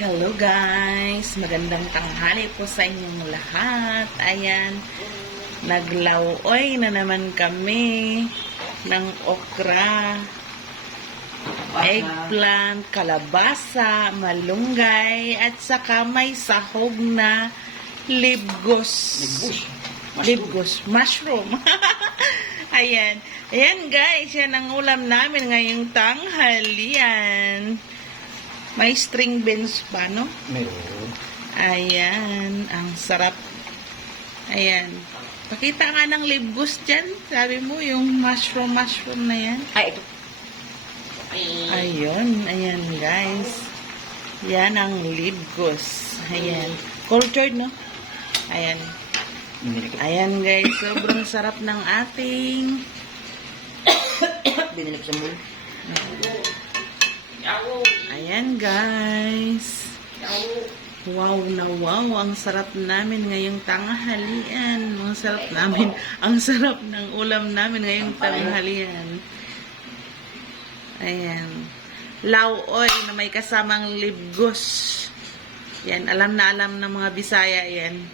Hello guys! Magandang tanghali po sa inyong lahat. Ayan, naglauoy na naman kami ng okra, eggplant, kalabasa, malunggay, at saka may sahog na libgos. Libgos. Mushroom. Ayan. Ayan guys, yan ang ulam namin ngayong tanghalian. May string beans pa, no? Meron. Ayan. Ang sarap. Ayan. Pakita nga ng libgos dyan. Sabi mo, yung mushroom na yan. Ay, ito. Ayun. Ayan, guys. Yan ang libgos. Ayan. Cultured, no? Ayan. Ayan, guys. Sobrang sarap ng ating Binili ko sa mall. Ayan, guys. Wow na wow. Ang sarap namin ngayong tanghalian. Ang sarap namin. Ang sarap ng ulam namin ngayong tanghalian. Ayan. Lauoy na may kasamang libgos. Yan. Alam na alam ng mga Bisaya yan.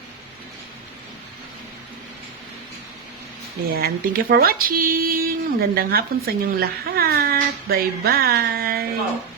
Yan. Thank you for watching. Magandang hapon sa inyong lahat. Bye-bye.